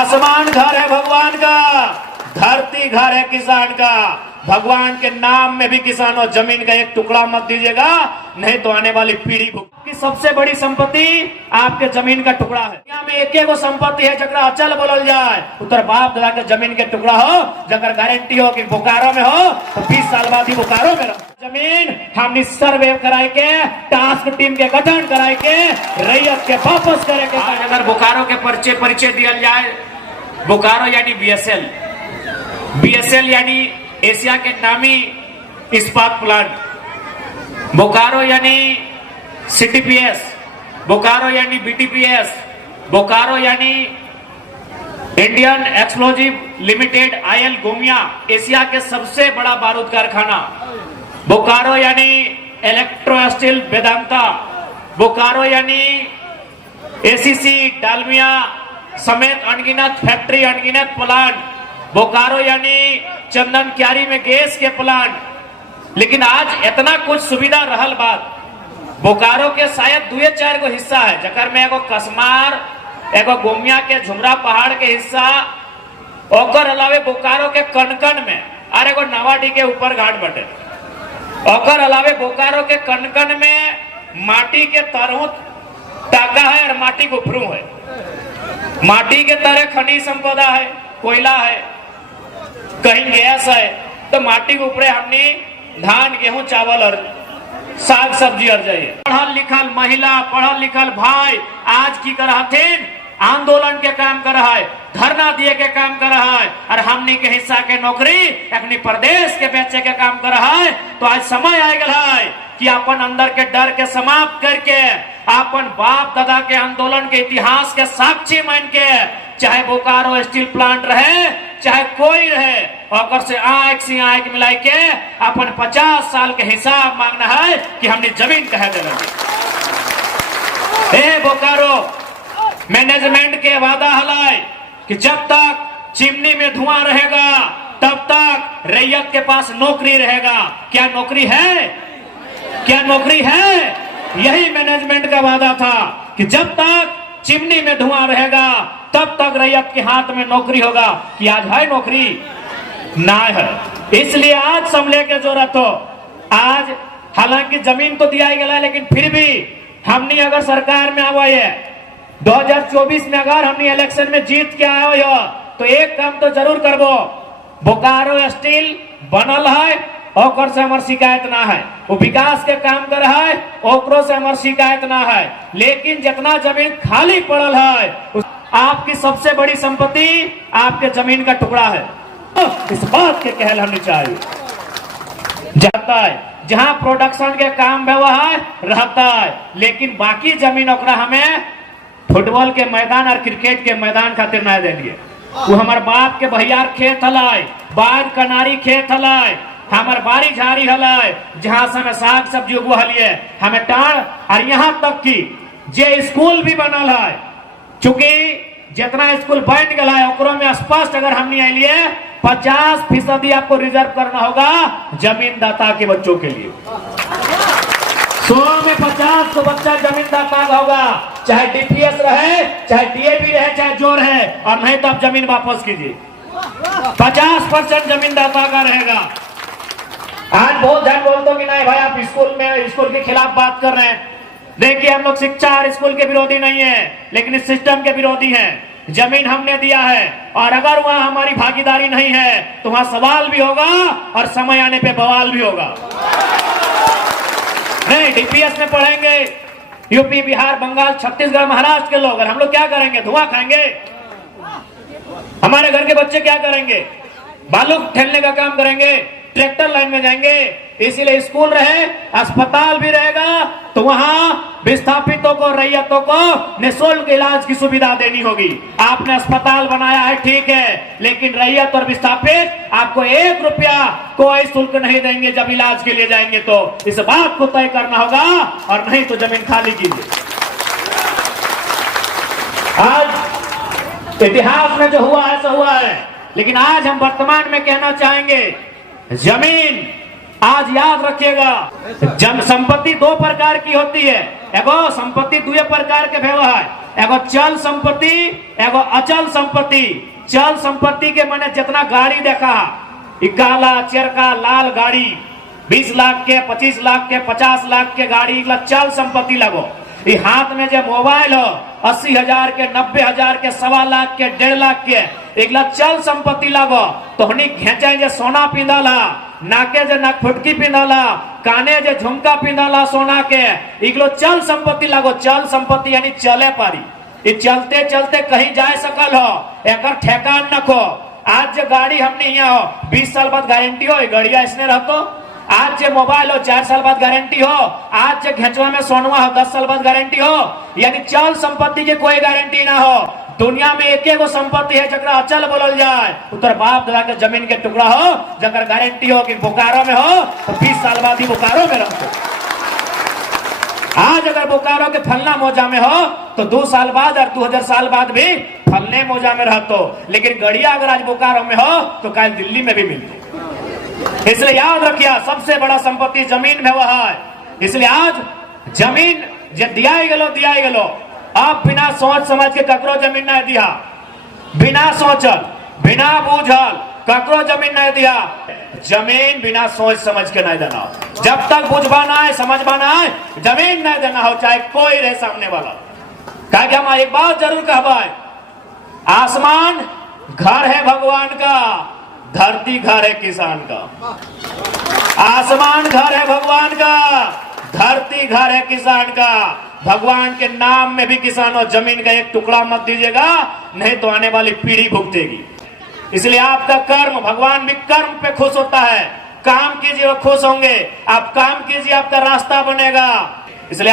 आसमान घर है भगवान का, धरती घर है किसान का। भगवान के नाम में भी किसानों जमीन का एक टुकड़ा मत दीजिएगा, नहीं तो आने वाली पीढ़ी की सबसे बड़ी संपत्ति आपके जमीन का टुकड़ा है। दुनिया में एक एगो संपत्ति है जरा अचल बोलल जाए, उतर बाप दादा के जमीन के टुकड़ा हो, जगह गारंटी हो कि बोकारो में हो तो 20 साल बाद ही बोकारो में रहो। जमीन हमने सर्वे कराए के, टास्क टीम के गठन कराए के, रैयत के वापस करे के। अगर बोकारो के परिचय दिया जाए, बोकारो यानी बीएसएल यानी एशिया के नामी इस्पात प्लांट, बोकारो यानी सीटीपीएस, बोकारो यानी बीटीपीएस, बोकारो यानी Indian explosive limited IL Gomia, Asia के सबसे बड़ा बारूद कारखाना, बोकारो यानी इलेक्ट्रो स्टील वेदांता, बोकारो यानी एसीसी डालमिया समेत अनगिनत फैक्ट्री, अनगिनत प्लांट, बोकारो यानी चंदन क्यारी में गैस के प्लांट। लेकिन आज इतना कुछ सुविधा रहल बात, बोकारो के शायद 2-4 गो हिस्सा है, जकर में एगो कसमार, एगो गोमिया के झुमरा पहाड़ के हिस्सा, ओकर अलावे बोकारो के कनकन में और एगो नवाडी के ऊपर घाट बटे, ओकर अलावे बोकारो के कनकन में माटी के तरह टाका है और माटी गुफरू है, माटी के तरह खनिज संपदा है, कोयला है, कहीं गैस है, तो माटी के ऊपर हमने धान गेहूं चावल और साग सब्जी और जाइए। पढ़ल लिखल महिला, पढ़ल लिखल भाई आज की कर आंदोलन के काम कर रहा है, धरना दिए के काम कर रहा है, और हमने के हिस्सा के नौकरी अपनी प्रदेश के बेचे के काम कर रहा है। तो आज समय आ गया है कि अपन अंदर के डर के समाप्त करके अपन बाप दादा के आंदोलन के इतिहास के साक्षी मान के, चाहे बोकारो स्टील प्लांट रहे चाहे कोई रहे, और से आंख से आंख मिलाई के अपन 50 साल के हिसाब मांगना है कि हमने जमीन कह दे रहे। बोकारो मैनेजमेंट के वादा हलाए कि जब तक चिमनी में धुआं रहेगा तब तक रैयत के पास नौकरी रहेगा। क्या नौकरी है? क्या नौकरी है? यही मैनेजमेंट का वादा था कि जब तक चिमनी में धुआं रहेगा तब तक रैयत के हाथ में नौकरी होगा। कि आज है नौकरी? ना है। इसलिए आज संभले के जरूरत हो। आज हालांकि जमीन तो दिया गया है, लेकिन फिर भी हमने अगर सरकार में आवा है 2024 में, अगर हमने इलेक्शन में जीत के आयो हो तो एक काम तो जरूर करबो। बोकारो स्टील बनल है, ओकर से हमार शिकायत ना है, वो विकास के काम कर रहा है, ओकरो से हमार शिकायत ना है। लेकिन जितना जमीन खाली पड़ल है, आपकी सबसे बड़ी संपत्ति आपके जमीन का टुकड़ा है। इस बात के कहल हमने चाहिए जाता है जहां प्रोडक्शन के काम व्यवहार रहता है, लेकिन बाकी जमीन ओकरा हमें फुटबॉल के मैदान और क्रिकेट के मैदान खातिर ना देंगे। वो हमारे बाप के भैयार खेत हलाय, बाग कनारी खेत हलाय, हमार बारी झाड़ी हलाय, जहां से हमें साग सब्जी उगो हलिए, हमें टाण, और यहाँ तक कि जे स्कूल भी बनल है, चूंकि जितना स्कूल बन गया है ओकरो में स्पष्ट अगर हमने आइलिए 50% आपको रिजर्व करना होगा जमीन दाता के बच्चों के लिए। 100 में 50 तो बच्चा जमीन दाता का होगा, चाहे डीपीएस रहे, चाहे डीएपी रहे, चाहे जो रहे, और नहीं तो आप जमीन वापस कीजिए। 50% जमीन दाता का रहेगा। आज बहुत जन बोलते कि नहीं भाई आप स्कूल के खिलाफ बात कर रहे हैं। देखिए हम लोग शिक्षा और स्कूल के विरोधी नहीं है, लेकिन इस सिस्टम के विरोधी हैं। जमीन हमने दिया है, और अगर वहां हमारी भागीदारी नहीं है तो वहां सवाल भी होगा और समय आने पे बवाल भी होगा। नहीं, डीपीएस में पढ़ेंगे यूपी, बिहार, बंगाल, छत्तीसगढ़, महाराष्ट्र के लोग, और हम लोग क्या करेंगे? धुआं खाएंगे। हमारे घर के बच्चे क्या करेंगे? बालू ठेलने का काम करेंगे, ट्रैक्टर लाइन में जाएंगे। इसीलिए स्कूल रहे, अस्पताल भी रहेगा, तो वहां विस्थापितों को, रैयतों को निःशुल्क इलाज की सुविधा देनी होगी। आपने अस्पताल बनाया है ठीक है, लेकिन रैयत और विस्थापित आपको 1 रुपया कोई शुल्क नहीं देंगे जब इलाज के लिए जाएंगे। तो इस बात को तय करना होगा, और नहीं तो जमीन खाली कीजिए। आज इतिहास में जो हुआ है सो हुआ है, लेकिन आज हम वर्तमान में कहना चाहेंगे, जमीन आज याद रखिएगा, संपत्ति 2 प्रकार की होती है। एगो संपत्ति 2 प्रकार के व्यवहार, एगो चल संपत्ति, एगो अचल संपत्ति। चल संपत्ति के माने जितना गाड़ी देखा, काला चरका लाल गाड़ी 20 लाख के, 25 लाख के, 50 लाख के गाड़ी चल संपत्ति लगो। ये हाथ में जो मोबाइल हो 80,000 के, 90,000 के, 1.25 लाख के, 1.5 लाख के, एक चल संपत्ति लगो। तो हनी घेचे जे सोना पिंधला, नाके जे नाक फुटकी पिंधला, काने जे झुमका पिंधला सोना के, इगलो चल संपत्ति लगो। चल संपत्ति यानी चले पारी, ये चलते चलते कहीं जा सकल हो, एक ठेकान न खो। आज जो गाड़ी हमने यहाँ हो 20 साल बाद गारंटी हो, गाड़िया इसने रहतो। आज जो मोबाइल हो 4 साल बाद गारंटी हो, आज जो घेचवा में सोनवा हो 10 साल बाद गारंटी हो। यानी चल संपत्ति की कोई गारंटी ना हो। दुनिया में एक एगो संपत्ति है जरा अचल बोलल जाए, उतर बाप दादा के जमीन के टुकड़ा हो, जकर गारंटी हो कि बोकारो में हो तो 20 साल बाद ही बोकारो में रहो। आज अगर बोकारो के फलना मौजा में हो तो 2 साल बाद और 2000 साल बाद भी फलने मौजा में रहतो। लेकिन गड़िया अगर आज बोकारो में हो तो कल दिल्ली में भी मिलती। इसलिए याद रखिए, सबसे बड़ा संपत्ति जमीन में वह है। इसलिए आज जमीन जे दिया गेलो, आप बिना सोच समझ के ककरो जमीन नहीं दिया, बिना सोचल बिना बूझल ककरो जमीन नहीं दिया। जमीन बिना सोच समझ के नहीं देना। जब तक बुझबा ना है, समझबा ना है, जमीन नहीं देना हो, चाहे कोई रहे सामने वाला। क्या हम एक बात जरूर कहबा, आसमान घर है भगवान का, धरती घर है किसान का। आसमान घर है भगवान का, धरती घर है किसान का। भगवान के नाम में भी किसानों जमीन का एक टुकड़ा मत दीजिएगा, नहीं तो आने वाली पीढ़ी भुगतेगी। इसलिए आपका कर्म, भगवान भी कर्म पे खुश होता है। काम कीजिए वो खुश होंगे, आप काम कीजिए आपका रास्ता बनेगा। इसलिए